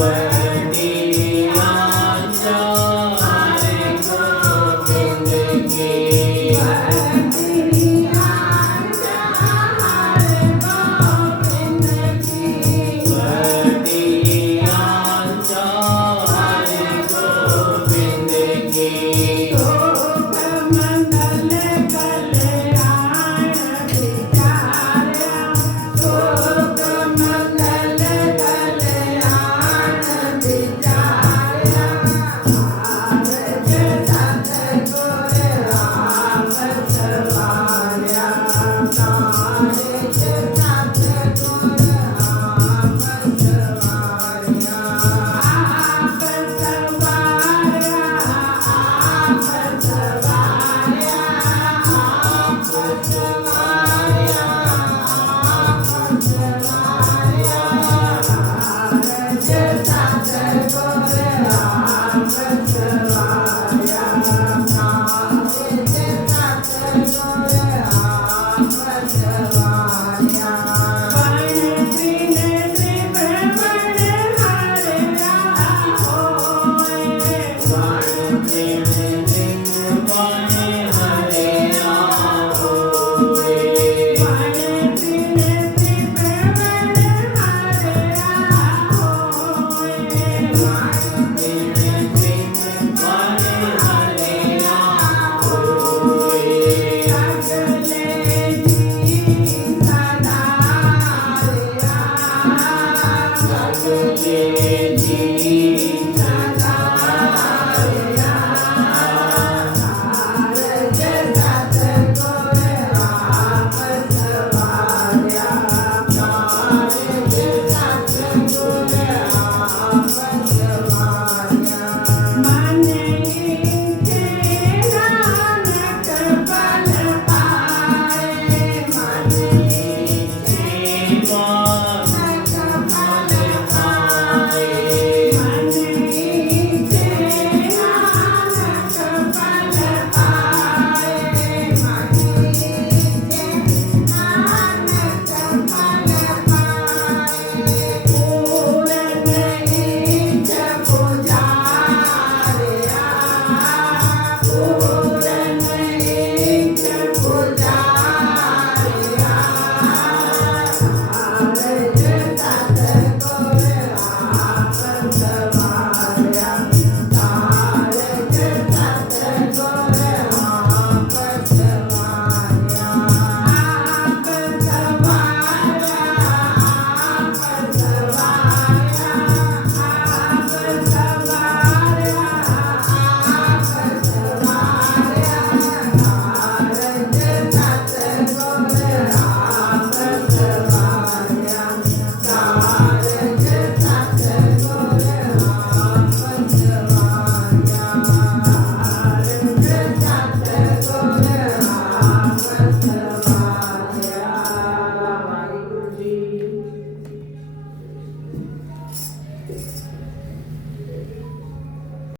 land.